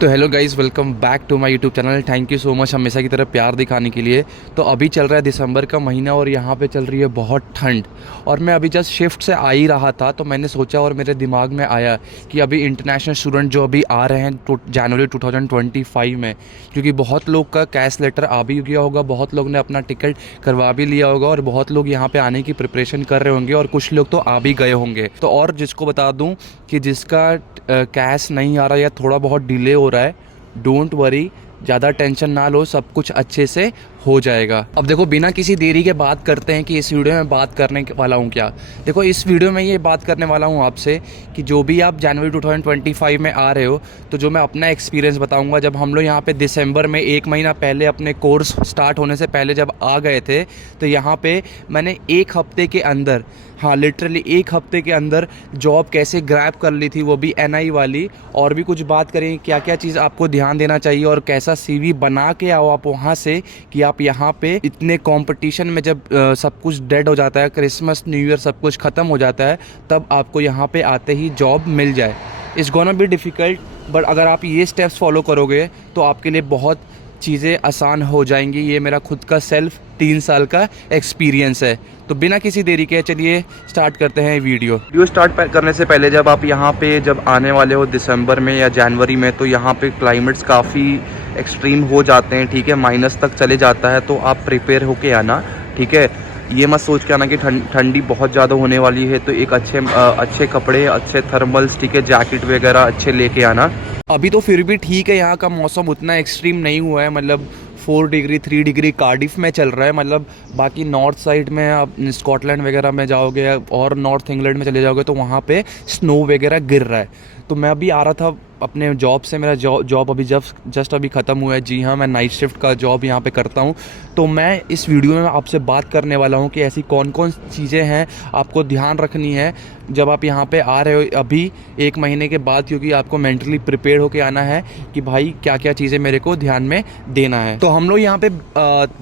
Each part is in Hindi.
तो hello guys, welcome back to my YouTube channel. Thank you so much हमेशा की तरह प्यार दिखाने के लिए। तो अभी चल रहा है दिसंबर का महीना और यहाँ पे चल रही है बहुत ठंड। और मैं अभी जस्ट शिफ्ट से आ ही रहा था तो मैंने सोचा और मेरे दिमाग में आया कि अभी इंटरनेशनल स्टूडेंट जो अभी आ रहे हैं जनवरी 2025 में, क्योंकि बहुत लोग का कैश लेटर आ भी गया होगा, बहुत लोग ने अपना टिकट करवा भी लिया होगा और बहुत लोग यहाँ पे आने की प्रिपरेशन कर रहे होंगे और कुछ लोग तो आ भी गए होंगे। तो और जिसको बता दूँ कि जिसका कैश नहीं आ रहा या थोड़ा बहुत डिले हो रहा है, डोंट वरी, ज़्यादा टेंशन ना लो, सब कुछ अच्छे से हो जाएगा। अब देखो, बिना किसी देरी के बात करते हैं कि इस वीडियो में बात करने वाला हूँ क्या। देखो, इस वीडियो में ये बात करने वाला हूँ आपसे कि जो भी आप जनवरी 2025 में आ रहे हो, तो जो मैं अपना एक्सपीरियंस बताऊँगा। जब हम लोग यहाँ पे दिसंबर में 1 महीना पहले अपने कोर्स स्टार्ट होने से पहले जब आ गए थे, तो यहाँ पे मैंने 1 हफ्ते के अंदर, हाँ लिटरली 1 हफ्ते के अंदर जॉब कैसे ग्रैब कर ली थी, वो भी एनआई वाली। और भी कुछ बात करें क्या क्या चीज़ आपको ध्यान देना चाहिए और कैसा सीवी बना के आओ आप वहाँ से कि आप यहाँ पे इतने कंपटीशन में जब सब कुछ डेड हो जाता है, क्रिसमस न्यू ईयर सब कुछ ख़त्म हो जाता है, तब आपको यहाँ पे आते ही जॉब मिल जाए। It's gonna be difficult, but अगर आप ये स्टेप्स फॉलो करोगे तो आपके लिए बहुत चीज़ें आसान हो जाएंगी। ये मेरा खुद का सेल्फ 3 साल का एक्सपीरियंस है। तो बिना किसी देरी के चलिए स्टार्ट करते हैं वीडियो स्टार्ट करने से पहले, जब आप यहाँ पे जब आने वाले हो दिसंबर में या जनवरी में, तो यहाँ पे क्लाइमेट्स काफ़ी एक्सट्रीम हो जाते हैं, ठीक है, माइनस तक चले जाता है। तो आप प्रिपेयर होके आना, ठीक है। ये मत सोच के आना कि ठंडी बहुत ज़्यादा होने वाली है, तो एक अच्छे कपड़े, अच्छे थर्मल्स, ठीक है, जैकेट वगैरह अच्छे लेके आना। अभी तो फिर भी ठीक है, यहाँ का मौसम उतना एक्सट्रीम नहीं हुआ है, मतलब 4 डिग्री 3 डिग्री कार्डिफ में चल रहा है। मतलब बाकी नॉर्थ साइड में आप स्कॉटलैंड वगैरह में जाओगे और नॉर्थ इंग्लैंड में चले जाओगे तो वहाँ पे स्नो वगैरह गिर रहा है। तो मैं अभी आ रहा था अपने जॉब से, मेरा जॉब अभी जस्ट अभी ख़त्म हुआ है। जी हाँ, मैं नाइट शिफ्ट का जॉब यहाँ पे करता हूँ। तो मैं इस वीडियो में आपसे बात करने वाला हूँ कि ऐसी कौन कौन चीज़ें हैं आपको ध्यान रखनी है जब आप यहाँ पे आ रहे हो अभी 1 महीने के बाद, क्योंकि आपको मेंटली प्रिपेयर होके आना है कि भाई क्या क्या चीज़ें मेरे को ध्यान में देना है। तो हम लोग यहाँ पे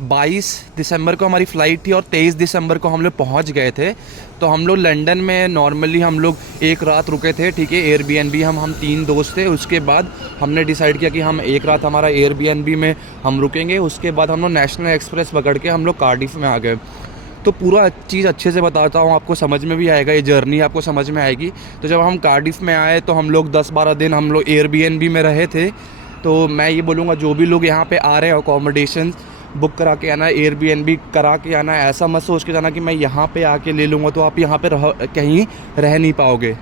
22 दिसंबर को हमारी फ़्लाइट थी और 23 दिसंबर को हम लोग पहुँच गए थे। तो हम लोग लंदन में नॉर्मली हम लोग 1 रात रुके थे, ठीक है, एयरबीएनबी। हम 3 दोस्त थे। उसके बाद हमने डिसाइड किया कि हम 1 रात हमारा एयरबीएनबी में हम रुकेंगे। उसके बाद हम लोग नेशनल एक्सप्रेस पकड़ के हम लोग कार्डिफ में आ गए। तो पूरा चीज़ अच्छे से बताता हूँ, आपको समझ में भी आएगा, ये जर्नी आपको समझ में आएगी। तो जब हम कार्डिफ में आए तो हम लोग 10-12 दिन हम लोग एयरबीएनबी में रहे थे। तो मैं ये बोलूँगा, जो भी लोग यहाँ पे आ रहे हो, अकोमोडेशन बुक करा के आना, एयरबीएनबी करा के आना। ऐसा मत सोच के जाना कि मैं यहाँ पे आके ले लूँगा, तो आप यहाँ पे कहीं रह नहीं पाओगे।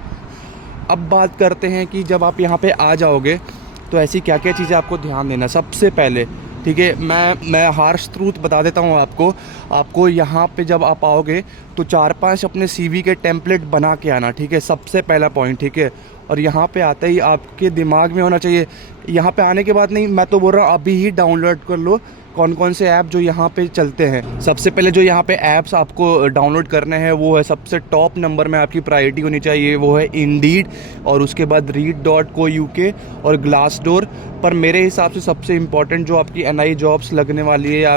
अब बात करते हैं कि जब आप यहाँ पे आ जाओगे तो ऐसी क्या क्या चीज़ें आपको ध्यान देना। सबसे पहले, ठीक है, मैं हार्श ट्रूथ बता देता हूँ आपको यहाँ पे जब आप आओगे तो 4-5 अपने सीवी के टेम्पलेट बना के आना, ठीक है, सबसे पहला पॉइंट, ठीक है। और यहाँ पे आते ही आपके दिमाग में होना चाहिए, यहाँ पे आने के बाद नहीं, मैं तो बोल रहा हूँ अभी ही डाउनलोड कर लो कौन कौन से ऐप जो यहाँ पे चलते हैं। सबसे पहले जो यहाँ पे ऐप्स आपको डाउनलोड करने हैं वो है, सबसे टॉप नंबर में आपकी प्रायोरिटी होनी चाहिए, वो है इंडीड, और उसके बाद read.co.uk और ग्लासडोर। पर मेरे हिसाब से सबसे इम्पॉर्टेंट जो आपकी एनआई जॉब्स लगने वाली है या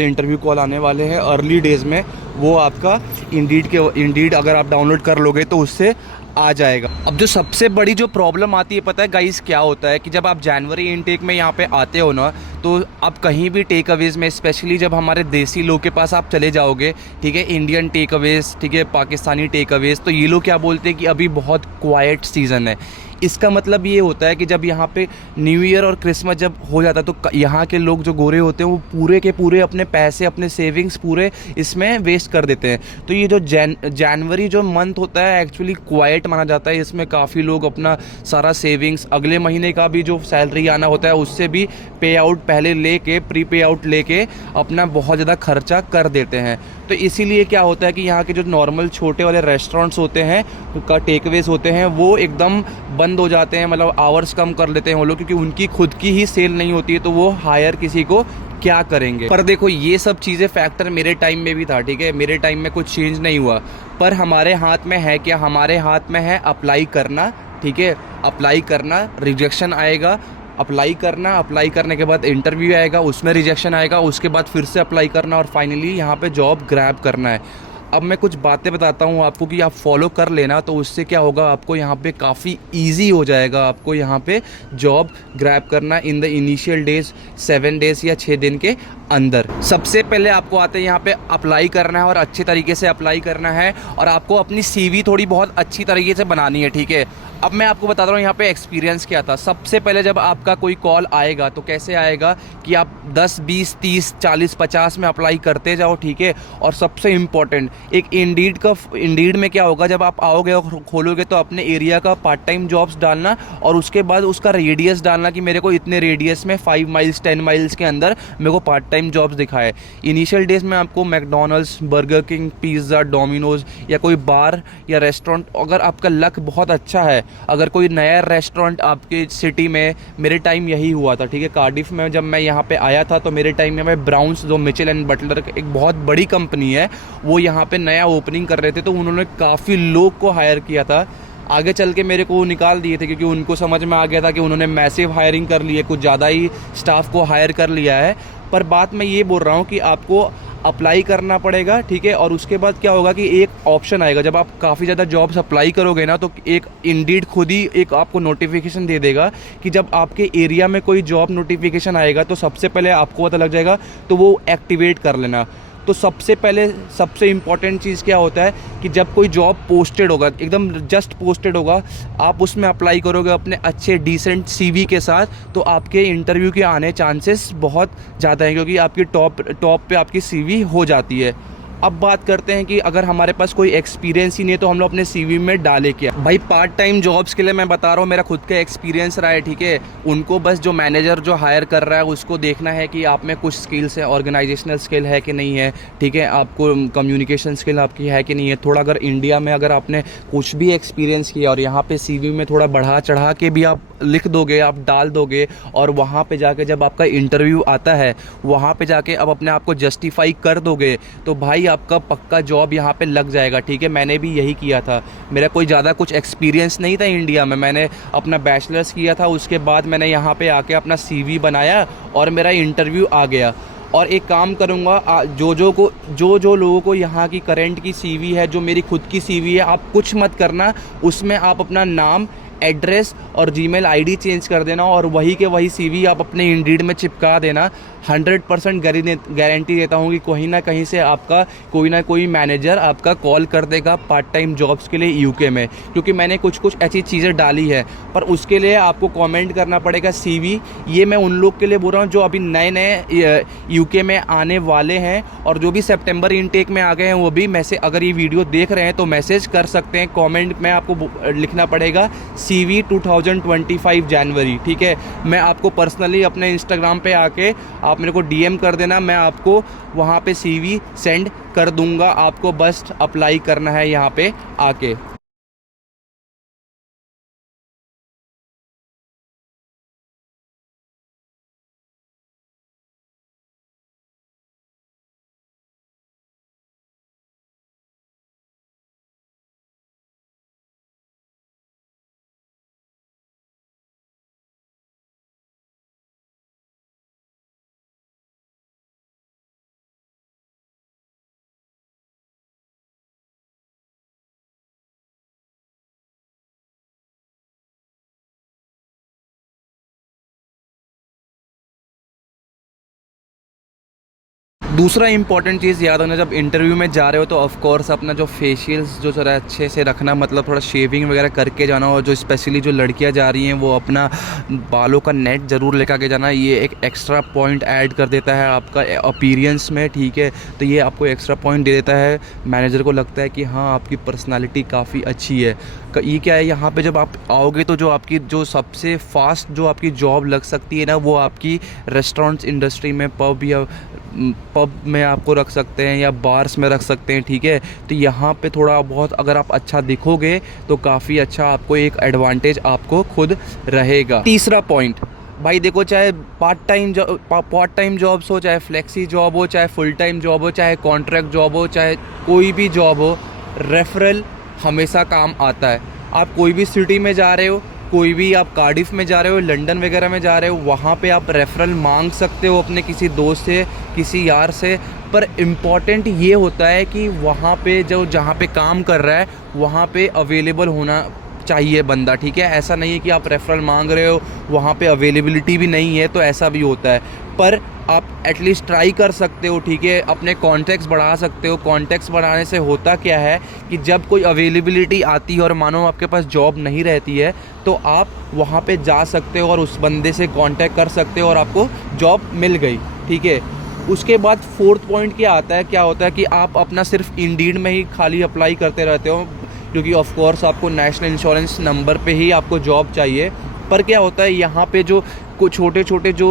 इंटरव्यू कॉल आने वाले हैं अर्ली डेज़ में, वो आपका इंडीड अगर आप डाउनलोड कर लोगे तो उससे आ जाएगा। अब जो सबसे बड़ी जो प्रॉब्लम आती है, पता है गाइस क्या होता है, कि जब आप जनवरी इनटेक में यहाँ पे आते हो ना, तो आप कहीं भी टेक अवेज़ में, स्पेशली जब हमारे देसी लोग के पास आप चले जाओगे, ठीक है, इंडियन टेक अवेज़, ठीक है, पाकिस्तानी टेक अवेज़, तो ये लोग क्या बोलते हैं कि अभी बहुत क्वाइट सीज़न है। इसका मतलब ये होता है कि जब यहाँ पे न्यू ईयर और क्रिसमस जब हो जाता है तो यहाँ के लोग जो गोरे होते हैं वो पूरे के पूरे अपने पैसे, अपने सेविंग्स पूरे इसमें वेस्ट कर देते हैं। तो ये जो जनवरी जो मंथ होता है एक्चुअली क्वाइट माना जाता है। इसमें काफ़ी लोग अपना सारा सेविंग्स, अगले महीने का भी जो सैलरी आना होता है उससे भी पे आउट पहले लेके, प्री पे आउट लेके अपना बहुत ज़्यादा खर्चा कर देते हैं। तो इसीलिए क्या होता है कि यहाँ के जो नॉर्मल छोटे वाले रेस्टोरेंट्स होते हैं का टेकअवेज होते हैं वो एकदम बंद हो जाते हैं, मतलब आवर्स कम कर लेते हैं वो लोग, क्योंकि उनकी खुद की ही सेल नहीं होती है, तो वो हायर किसी को क्या करेंगे। पर देखो, ये सब चीज़ें फैक्टर मेरे टाइम में भी था, ठीक है, मेरे टाइम में कुछ चेंज नहीं हुआ। पर हमारे हाथ में है क्या, हमारे हाथ में है अप्लाई करना, ठीक है, अप्लाई करना, रिजेक्शन आएगा, अप्लाई करना, अप्लाई करने के बाद इंटरव्यू आएगा, उसमें रिजेक्शन आएगा, उसके बाद फिर से अप्लाई करना और फाइनली यहाँ पे जॉब ग्रैब करना है। अब मैं कुछ बातें बताता हूँ आपको कि आप फॉलो कर लेना, तो उससे क्या होगा, आपको यहाँ पे काफ़ी ईजी हो जाएगा आपको यहाँ पे जॉब ग्रैब करना in the initial days, 7 days या 6 दिन के अंदर। सबसे पहले आपको आते हैं यहाँ पे अप्लाई करना है और अच्छे तरीके से अप्लाई करना है, और आपको अपनी सीवी थोड़ी बहुत अच्छी तरीके से बनानी है, ठीक है। अब मैं आपको बता रहा हूँ यहाँ पे एक्सपीरियंस क्या था। सबसे पहले जब आपका कोई कॉल आएगा तो कैसे आएगा कि आप 10, 20, 30, 40, 50 में अप्लाई करते जाओ, ठीक है। और सबसे इम्पॉर्टेंट, एक इंडीड में क्या होगा, जब आप आओगे और खोलोगे तो अपने एरिया का पार्ट टाइम जॉब्स डालना, और उसके बाद उसका रेडियस डालना कि मेरे को इतने रेडियस में 5 माइल्स 10 माइल्स के अंदर मेरे को पार्ट टाइम जॉब्स दिखाए। इनिशियल डेज में आपको McDonald's, burger king, pizza, Domino's या कोई बार या रेस्टोरेंट, अगर आपका लक बहुत अच्छा है, अगर कोई नया रेस्टोरेंट आपके सिटी में, मेरे टाइम यही हुआ था, ठीक है। कार्डिफ में जब मैं यहाँ पे आया था तो मेरे टाइम में ब्राउन्स, जो मिचेल एंड बटलर एक बहुत बड़ी कंपनी है, वो यहाँ पे नया ओपनिंग कर रहे थे, तो उन्होंने काफ़ी लोग को हायर किया था। आगे चल के मेरे को निकाल दिए थे क्योंकि उनको समझ में आ गया था कि उन्होंने मैसिव हायरिंग कर ली है, कुछ ज़्यादा ही स्टाफ को हायर कर लिया है। पर बात मैं ये बोल रहा हूँ कि आपको अप्लाई करना पड़ेगा, ठीक है। और उसके बाद क्या होगा कि एक ऑप्शन आएगा, जब आप काफ़ी ज़्यादा जॉब्स अप्लाई करोगे ना, तो एक इंडीड खुद ही एक आपको नोटिफिकेशन दे देगा कि जब आपके एरिया में कोई जॉब नोटिफिकेशन आएगा तो सबसे पहले आपको पता लग जाएगा, तो वो एक्टिवेट कर लेना। तो सबसे पहले सबसे इम्पॉर्टेंट चीज़ क्या होता है कि जब कोई जॉब पोस्टेड होगा, एकदम जस्ट पोस्टेड होगा, आप उसमें अप्लाई करोगे अपने अच्छे डिसेंट सीवी के साथ, तो आपके इंटरव्यू के आने चांसेस बहुत ज़्यादा हैं, क्योंकि आपकी टॉप पे आपकी सीवी हो जाती है। अब बात करते हैं कि अगर हमारे पास कोई एक्सपीरियंस ही नहीं है तो हम लोग अपने सीवी में डाले क्या। भाई पार्ट टाइम जॉब्स के लिए मैं बता रहा हूँ, मेरा खुद का एक्सपीरियंस रहा है, ठीक है। उनको बस जो मैनेजर जो हायर कर रहा है उसको देखना है कि आप में कुछ स्किल्स है, ऑर्गेनाइजेशनल स्किल है कि नहीं है, ठीक है। आपको कम्युनिकेशन स्किल आपकी है कि नहीं है। थोड़ा अगर इंडिया में अगर आपने कुछ भी एक्सपीरियंस किया और यहाँ पे सीवी में थोड़ा बढ़ा चढ़ा के भी आप लिख दोगे, आप डाल दोगे, और वहाँ पे जाके जब आपका इंटरव्यू आता है, वहाँ पे जाके अब अपने आप को जस्टिफाई कर दोगे, तो भाई आपका पक्का जॉब यहाँ पे लग जाएगा, ठीक है। मैंने भी यही किया था। मेरा कोई ज़्यादा कुछ एक्सपीरियंस नहीं था इंडिया में, मैंने अपना बैचलर्स किया था, उसके बाद मैंने यहाँ पे आके अपना सीवी बनाया और मेरा इंटरव्यू आ गया। और एक काम करूँगा, जो लोगों को यहाँ की करंट की सीवी है, जो मेरी खुद की सीवी है, आप कुछ मत करना, उसमें आप अपना नाम, एड्रेस और जीमेल आईडी चेंज कर देना, और वही के वही सीवी आप अपने इंडीड में चिपका देना। 100% गारंटी देता हूँ कि कहीं ना कहीं से आपका कोई ना कोई मैनेजर आपका कॉल कर देगा पार्ट टाइम जॉब्स के लिए यूके में, क्योंकि मैंने कुछ ऐसी चीज़ें डाली है। पर उसके लिए आपको कमेंट करना पड़ेगा सीवी। ये मैं उन लोग के लिए बोल रहा हूँ जो अभी नए यूके में आने वाले हैं, और जो भी सितंबर इनटेक में आ गए हैं वो भी अगर ये वीडियो देख रहे हैं तो मैसेज कर सकते हैं। कमेंट में आपको लिखना पड़ेगा CV 2025 जनवरी, ठीक है। मैं आपको पर्सनली अपने इंस्टाग्राम पे आके आप मेरे को DM कर देना, मैं आपको वहाँ पे CV सेंड कर दूँगा। आपको बस अप्लाई करना है यहाँ पे आके। दूसरा इंपॉर्टेंट चीज़ याद रखना, जब इंटरव्यू में जा रहे हो तो ऑफ कोर्स अपना जो फेशियल्स जो जरा अच्छे से रखना, मतलब थोड़ा शेविंग वगैरह करके जाना। और जो स्पेशली जो लड़कियां जा रही हैं वो अपना बालों का नेट ज़रूर लेकर के जाना। ये एक एक्स्ट्रा पॉइंट ऐड कर देता है आपका अपीयरेंस में, ठीक है। तो ये आपको एक्स्ट्रा पॉइंट दे देता है, मैनेजर को लगता है कि हाँ आपकी पर्सनालिटी काफ़ी अच्छी है। ये क्या है, यहाँ पे जब आप आओगे तो जो आपकी जो सबसे फास्ट जो आपकी जॉब लग सकती है ना, वो आपकी रेस्टोरेंट्स इंडस्ट्री में, पब में आपको रख सकते हैं या बार्स में रख सकते हैं, ठीक है। तो यहाँ पे थोड़ा बहुत अगर आप अच्छा दिखोगे तो काफ़ी अच्छा आपको एक एडवांटेज आपको खुद रहेगा। तीसरा पॉइंट, भाई देखो, चाहे पार्ट टाइम जॉब्स हो, चाहे फ्लेक्सी जॉब हो, चाहे फुल टाइम जॉब हो, चाहे कॉन्ट्रैक्ट जॉब हो, चाहे कोई भी जॉब हो, रेफरल हमेशा काम आता है। आप कोई भी सिटी में जा रहे हो, कोई भी आप कार्डिफ में जा रहे हो, लंदन वगैरह में जा रहे हो, वहाँ पे आप रेफरल मांग सकते हो अपने किसी दोस्त से, किसी यार से। पर इम्पॉर्टेंट ये होता है कि वहाँ पे जो जहाँ पे काम कर रहा है वहाँ पे अवेलेबल होना चाहिए बंदा, ठीक है। ऐसा नहीं है कि आप रेफरल मांग रहे हो, वहाँ पे अवेलेबिलिटी भी नहीं है, तो ऐसा भी होता है। पर आप एटलीस्ट ट्राई कर सकते हो, ठीक है, अपने कॉन्टैक्ट्स बढ़ा सकते हो। कॉन्टैक्ट्स बढ़ाने से होता क्या है कि जब कोई अवेलेबिलिटी आती है और मानो आपके पास जॉब नहीं रहती है, तो आप वहाँ पे जा सकते हो और उस बंदे से कांटेक्ट कर सकते हो और आपको जॉब मिल गई, ठीक है। उसके बाद फोर्थ पॉइंट क्या होता है कि आप अपना सिर्फ इंडीड में ही खाली अप्लाई करते रहते हो, क्योंकि ऑफ कोर्स आपको नेशनल इंश्योरेंस नंबर पे ही आपको जॉब चाहिए। पर क्या होता है यहाँ पे जो कुछ छोटे छोटे जो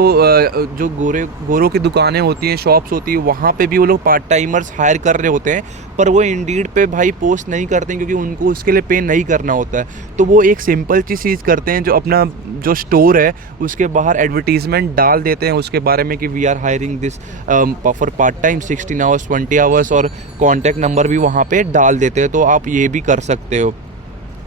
गोरों की दुकानें होती हैं, शॉप्स होती है, वहाँ पे भी वो लोग पार्ट टाइमर्स हायर कर रहे होते हैं, पर वो इंडीड पे भाई पोस्ट नहीं करते हैं, क्योंकि उनको उसके लिए पे नहीं करना होता है। तो वो एक सिंपल चीज़ करते हैं, जो अपना जो स्टोर है उसके बाहर एडवर्टीजमेंट डाल देते हैं उसके बारे में कि we are hiring this for part time 16 hours 20 hours, और कॉन्टैक्ट नंबर भी वहाँ पर डाल देते हैं। तो आप ये भी कर सकते हो।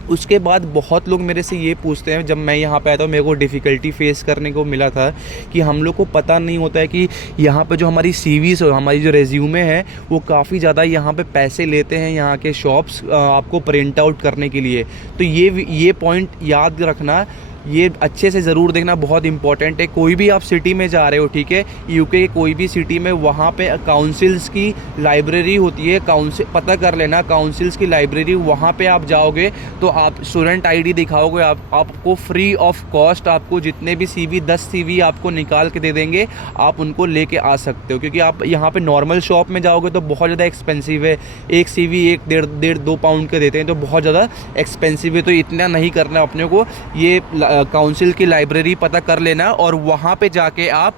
उसके बाद बहुत लोग मेरे से ये पूछते हैं, जब मैं यहाँ पे आया था मेरे को डिफ़िकल्टी फेस करने को मिला था कि हम लोग को पता नहीं होता है कि यहाँ पे जो हमारी सीवीज़ और हमारी जो रेज्यूमे है वो काफ़ी ज़्यादा यहाँ पे पैसे लेते हैं यहाँ के शॉप्स आपको प्रिंट आउट करने के लिए। तो ये पॉइंट याद रखना, ये अच्छे से ज़रूर देखना, बहुत इंपॉर्टेंट है। कोई भी आप सिटी में जा रहे हो, ठीक है, यूके के कोई भी सिटी में, वहाँ पे काउंसिल्स की लाइब्रेरी होती है, काउंसिल पता कर लेना, काउंसिल्स की लाइब्रेरी, वहाँ पे आप जाओगे तो आप स्टूडेंट आईडी दिखाओगे, आपको फ्री ऑफ कॉस्ट आपको जितने भी CV 10 CV आपको निकाल के दे देंगे, आप उनको लेके आ सकते हो। क्योंकि आप यहाँ पे नॉर्मल शॉप में जाओगे तो बहुत ज़्यादा एक्सपेंसिव है, एक CV 1-1.5-2 पाउंड के देते हैं, तो बहुत ज़्यादा एक्सपेंसिव है। तो इतना नहीं करना अपने को, ये काउंसिल की लाइब्रेरी पता कर लेना और वहाँ पे जाके आप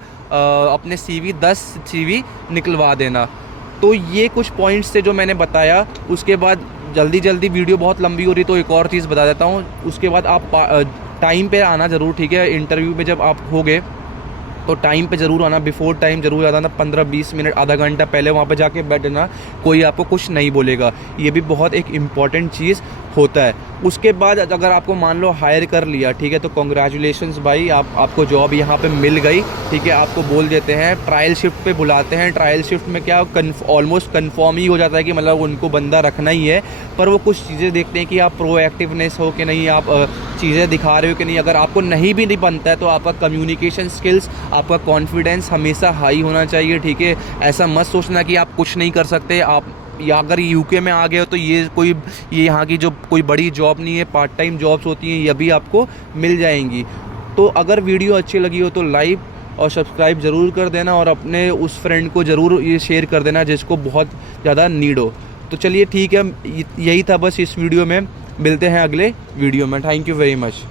अपने CV 10 CV निकलवा देना। तो ये कुछ पॉइंट्स थे जो मैंने बताया। उसके बाद जल्दी वीडियो बहुत लंबी हो रही, तो एक और चीज़ बता देता हूँ। उसके बाद आप टाइम पे आना ज़रूर, ठीक है। इंटरव्यू में जब आप होगे तो टाइम पे ज़रूर आना, बिफोर टाइम ज़रूर आना, 15-20 मिनट आधा घंटा पहले वहाँ पे जाके बैठना, कोई आपको कुछ नहीं बोलेगा। ये भी बहुत एक इम्पॉर्टेंट चीज़ होता है। उसके बाद अगर आपको मान लो हायर कर लिया, ठीक है, तो कॉन्ग्रेचुलेशंस भाई, आपको जॉब यहाँ पे मिल गई, ठीक है। आपको बोल देते हैं, ट्रायल शिफ्ट पे बुलाते हैं। ट्रायल शिफ्ट में क्या ऑलमोस्ट कन्फर्म ही हो जाता है कि मतलब उनको बंदा रखना ही है, पर वो कुछ चीज़ें देखते हैं कि आप प्रोएक्टिवनेस हो कि नहीं, आप चीज़ें दिखा रहे हो कि नहीं। अगर आपको नहीं बनता है तो आपका कम्युनिकेशन स्किल्स, आपका कॉन्फिडेंस हमेशा हाई होना चाहिए, ठीक है। ऐसा मत सोचना कि आप कुछ नहीं कर सकते। आप या अगर यूके में आ गए हो तो ये यहाँ की जो कोई बड़ी जॉब नहीं है, पार्ट टाइम जॉब्स होती हैं, ये भी आपको मिल जाएंगी। तो अगर वीडियो अच्छी लगी हो तो लाइक और सब्सक्राइब ज़रूर कर देना, और अपने उस फ्रेंड को ज़रूर ये शेयर कर देना जिसको बहुत ज़्यादा नीड हो। तो चलिए ठीक है, यही था बस इस वीडियो में। मिलते हैं अगले वीडियो में। Thank you very much.